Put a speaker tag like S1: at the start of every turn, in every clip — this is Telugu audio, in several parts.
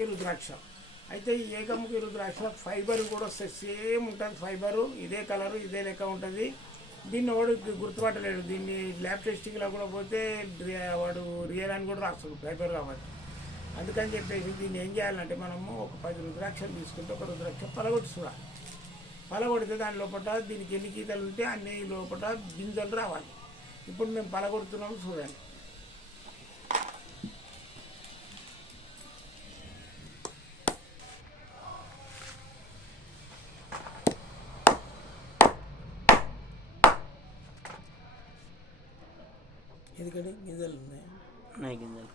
S1: ఏకముఖి రుద్రాక్ష. అయితే ఈ ఏకముఖి రుద్రాక్ష ఫైబర్ కూడా వస్తుంది సేమ్ ఉంటుంది ఫైబరు ఇదే కలరు ఇదే లెక్క ఉంటుంది. దీన్ని వాడు గుర్తుపట్టలేడు. దీన్ని ల్యాబ్ టెస్టింగ్లో కూడా పోతే వాడు రియల్ అని కూడా రాస్తాడు ఫైబర్ కాబట్టి అందుకని చెప్పేసి దీన్ని ఏం చేయాలంటే మనము ఒక పది రుద్రాక్షలు తీసుకుంటే ఒక రుద్రాక్ష పలగొట్టి చూడాలి. పలగొడితే దాని లోపల దీనికి ఎన్ని గీతలు ఉంటే అన్ని లోపల గింజలు రావాలి. ఇప్పుడు మేము పలగొడుతున్నాము చూడండి. ఎందుకంటే గింజలు ఉన్నాయి.
S2: ఉన్నాయి గింజలు.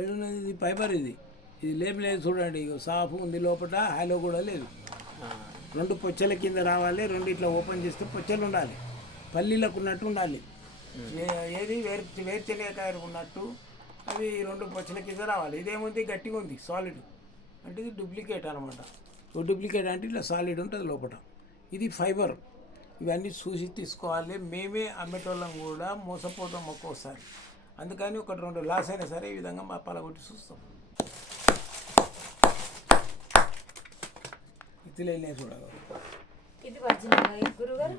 S1: ఏడున్నది ఇది? ఫైబర్ ఇది. ఇది లేపు లేదు చూడండి. ఇగో సాఫ్ ఉంది లోపల హాలో కూడా లేదు. రెండు పొచ్చల కింద రావాలి రెండు ఇట్లా ఓపెన్ చేస్తే పొచ్చలు ఉండాలి. పల్లీలకు ఉన్నట్టు ఉండాలి. ఏది? వేరు వేరుచెనకాయ ఉన్నట్టు అవి రెండు పొచ్చల కింద రావాలి. ఇదేముంది? గట్టిగా ఉంది సాలిడ్. అంటే ఇది డూప్లికేట్ అనమాట డూప్లికేట్ అంటే ఇట్లా సాలిడ్ ఉంటుంది లోపల ఇది ఫైబర్. ఇవన్నీ చూసి తీసుకోవాలి. మేమే అమ్మేటోళ్ళం కూడా మోసపోతాం ఒక్కోసారి. అందుకని ఒకటి రెండు లాస్ అయినా సరే ఈ విధంగా మా పలగొట్టి చూస్తాం. ఇత్తులు వెళ్ళినాయి చూడగలరు
S3: ఇది ఒరిజినల్ గురుగారు?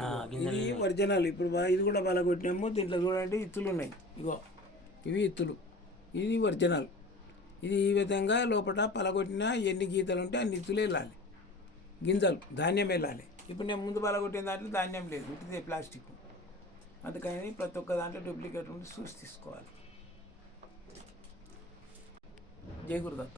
S2: ఆ, గింజలు
S1: ఇది ఒరిజినల్. ఇప్పుడు ఇది కూడా బలగొట్టినాము దీంట్లో చూడండి ఇత్తులు ఉన్నాయి. ఇగో ఇవి ఇత్తులు. ఇది ఒరిజినల్. ఇది ఈ విధంగా లోపల పలగొట్టిన ఎన్ని గీతలు ఉంటే అన్ని ఇత్తులు వెళ్ళాలి గింజలు ధాన్యం వెళ్ళాలి ఇప్పుడు నేను ముందు కొట్టిన దాంట్లో ధాన్యం లేదు. ఇదే ప్లాస్టిక్ అందుకని ప్రతి ఒక్క దాంట్లో డూప్లికేట్ ఉండి చూసి తీసుకోవాలి. జై గురుదత్త.